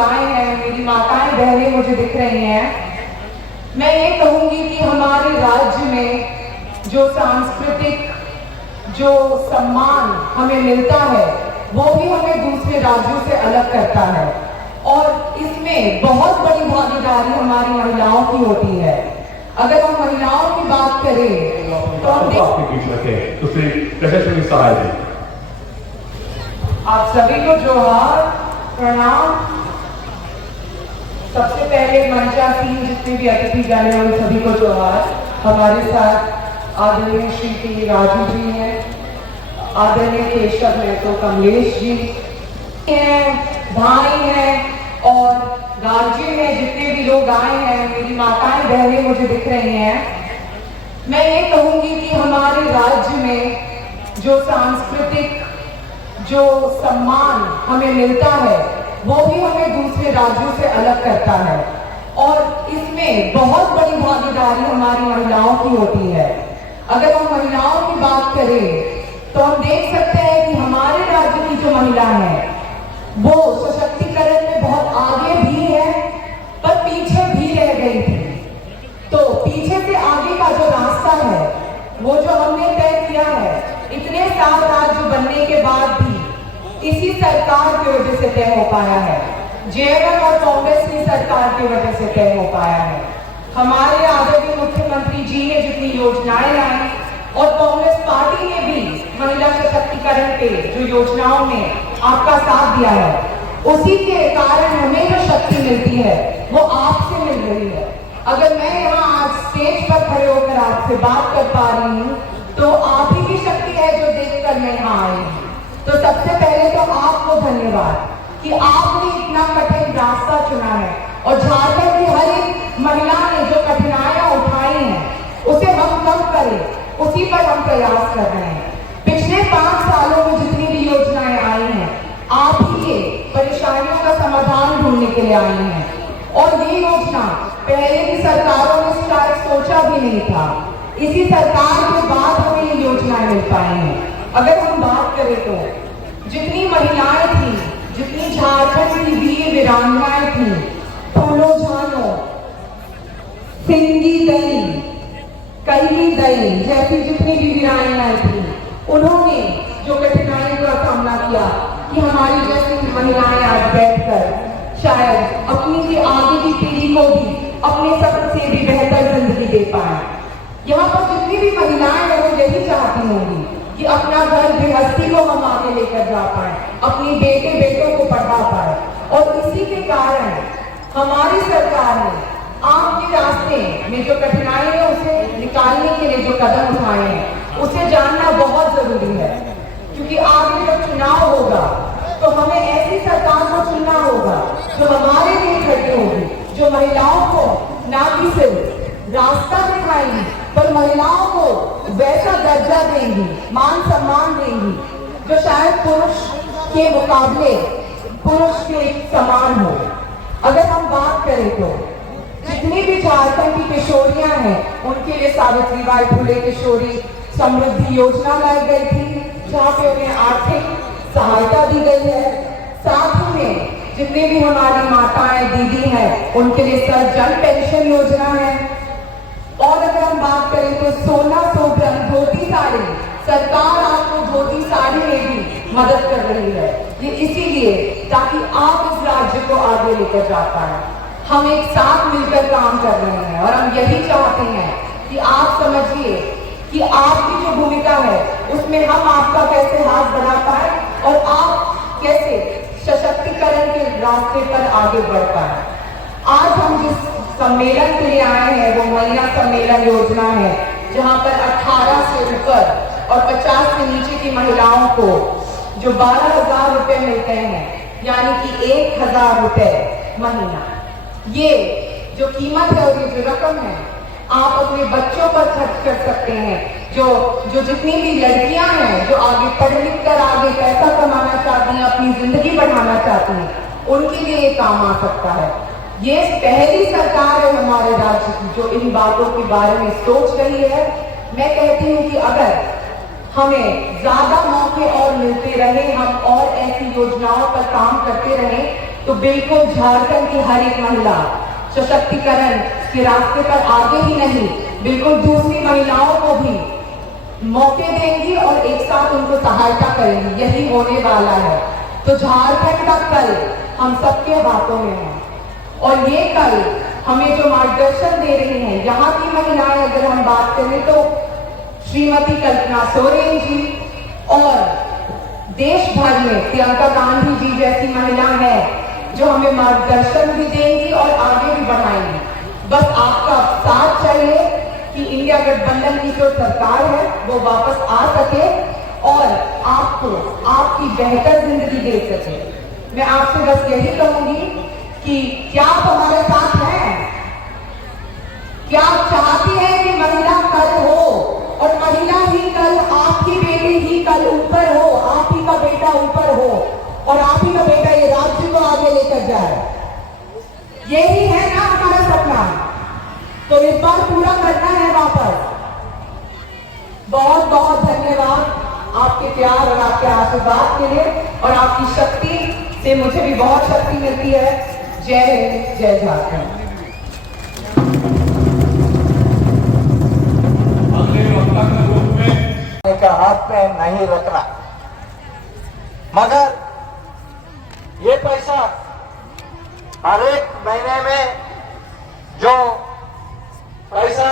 आए हैं, मेरी माताएं बहनें मुझे दिख रही हैं, मैं ये कहूंगी कि हमारे राज्य में जो सांस्कृतिक जो सम्मान हमें मिलता है वो भी हमें दूसरे राज्यों से अलग करता है और इसमें बहुत बड़ी भागीदारी हमारी महिलाओं की होती है। अगर हम महिलाओं की बात करें तो आप सभी को जोहार, प्रणाम। सबसे पहले मंचासीन जितने भी अतिथि जाने वाले सभी को जोहार। हमारे साथ आदरणीय श्री टी राजू जी हैं, आदरणीय केशव है तो कमलेश जी हैं, भाई हैं और गार्जियन है, जितने भी लोग आए हैं, मेरी माताएं बहनें मुझे दिख रही हैं। मैं ये कहूंगी कि हमारे राज्य में जो सांस्कृतिक जो सम्मान हमें मिलता है वो भी हमें दूसरे राज्यों से अलग करता है और इसमें बहुत बड़ी भागीदारी हमारी महिलाओं की होती है। अगर हम महिलाओं की बात करें तो हम देख सकते हैं कि हमारे राज्य की जो महिला है वो सशक्तिकरण में बहुत आगे भी है पर पीछे भी रह गई थी। तो पीछे से आगे का जो रास्ता है वो जो हमने तय किया है, इतने साल राज्य बनने के बाद भी इसी सरकार की वजह से तय हो पाया है, जेएमएम और कांग्रेस की सरकार की वजह से तय हो पाया है। हमारे आदरणीय मुख्यमंत्री जी ने जितनी योजनाएं लाई और कांग्रेस पार्टी ने भी महिला सशक्तिकरण पे जो योजनाओं में आपका साथ दिया है, उसी के कारण हमें जो शक्ति मिलती है वो आपसे मिल रही है। अगर मैं यहाँ आज स्टेज पर खड़े होकर आपसे बात कर पा रही हूँ तो आप ही की शक्ति है जो देखकर मैं यहाँ आई हूँ। तो सबसे पहले तो आपको धन्यवाद कि आपने इतना कठिन रास्ता चुना है और झारखंड की हर एक महिला ने जो कठिनाइयां उठाई हैं उसे हम कम करें, उसी पर हम प्रयास कर रहे हैं। पिछले 5 सालों में जितनी भी योजनाएं आई हैं, आप ही के परेशानियों का समाधान ढूंढने के लिए आई हैं और ये योजना पहले की सरकारों ने शायद सोचा भी नहीं था। इसी सरकार के बाद हमें ये योजनाएं मिल पाई हैं। अगर हम बात करें तो जितनी महिलाएं थी, जितनी झारखंड की वीर वीरांगनाएं थी, फूलो झानो, सिंगी दई, कैली दई जैसी जितनी भी वीरांगनाएं थी, उन्होंने जो कठिनाई का सामना किया कि हमारी जैसी महिलाएं आज बैठकर शायद अपनी की आगे की पीढ़ी को भी अपने सबसे भी बेहतर जिंदगी दे पाए। यहाँ पर जितनी भी महिलाएं हैं वो यही चाहती होंगी कि अपना घर गृहस्थी को हम आगे लेकर जा पाए, अपनी बेटे बेटों को पढ़ा पाए और इसी के कारण हमारी सरकार ने आपके रास्ते में जो कठिनाई है उसे निकालने के लिए जो कदम उठाए हैं उसे जानना बहुत जरूरी है, क्योंकि आगे जब चुनाव होगा तो हमें ऐसी सरकार को चुनना होगा जो हमारे लिए खड़ी होगी, जो महिलाओं को ना कि सिर्फ रास्ता दिखाएंगी पर महिलाओं को वैसा दर्जा देंगी, मान सम्मान देंगी जो शायद पुरुष के मुकाबले पुरुष के समान हो। अगर हम बात करें तो जितनी भी झारखंड की किशोरियां हैं उनके लिए सावित्रीबाई फुले किशोरी समृद्धि योजना लाई गई थी जहाँ पे उन्हें आर्थिक सहायता दी गई है। साथ ही में जितने भी हमारी माताएं दीदी हैं उनके लिए जन पेंशन योजना है। और अगर हम बात करें तो 1600 धोती साड़ी, सरकार आपको धोती साड़ी में भी मदद कर रही है, ये इसीलिए ताकि आप इस राज्य को आगे लेकर जा पाए। हम एक साथ मिलकर काम कर रहे हैं और हम यही चाहते हैं कि आप समझिए कि आपकी जो भूमिका है उसमें हम आपका कैसे हाथ बढ़ा पाए और आप कैसे सशक्तिकरण के रास्ते पर आगे बढ़ पाए। आज हम जिस सम्मेलन के लिए आए हैं वो महिला सम्मेलन योजना है, जहां पर 18 से ऊपर और 50 से नीचे की महिलाओं को जो 12,000 रुपए मिलते हैं, यानी कि 1,000 रुपए महीना। ये जो कीमत है और ये जो रकम है आप अपने बच्चों पर खर्च कर सकते हैं। जो जितनी भी लड़कियां हैं जो आगे पढ़ लिख कर आगे पैसा कमाना चाहती हैं, अपनी जिंदगी बढ़ाना चाहती हैं, उनके लिए ये काम आ सकता है। ये पहली सरकार है हमारे राज्य की जो इन बातों के बारे में सोच रही है। मैं कहती हूँ कि अगर हमें ज्यादा मौके और मिलते रहे, हम और ऐसी योजनाओं पर काम करते रहें तो बिल्कुल झारखंड की हर एक महिला सशक्तिकरण के रास्ते पर आगे ही नहीं, बिल्कुल दूसरी महिलाओं को भी मौके देंगी और एक साथ उनको सहायता करेंगी। यही होने वाला है। तो झारखंड का कल हम सबके हाथों में है और ये कल हमें जो मार्गदर्शन दे रही हैं यहाँ की महिलाएं, अगर हम बात करें तो श्रीमती कल्पना सोरेन जी और देश भर में प्रियंका गांधी जी जैसी महिला है जो हमें मार्गदर्शन भी देंगी और आगे भी बढ़ाएंगी। बस आपका साथ चाहिए कि इंडिया गठबंधन की जो सरकार है वो वापस आ सके और आपको आपकी बेहतर जिंदगी दे सके। मैं आपसे बस यही कहूंगी कि क्या आप हमारे साथ हैं? क्या आप चाहती हैं कि महिला कल हो और महिला ही कल, आपकी बेटी ही कल ऊपर हो, आप ही का बेटा ऊपर हो और आप ही का बेटा ये राज्य को आगे लेकर जाए? यही है ना हमारा सपना? तो इस बार पूरा करना है वापस। बहुत बहुत धन्यवाद आपके प्यार और आपके आशीर्वाद के लिए और आपकी शक्ति से मुझे भी बहुत शक्ति मिलती है। जय हिंद, जय झारखंड। का हाथ में नहीं रखना, मगर ये पैसा हर एक महीने में जो पैसा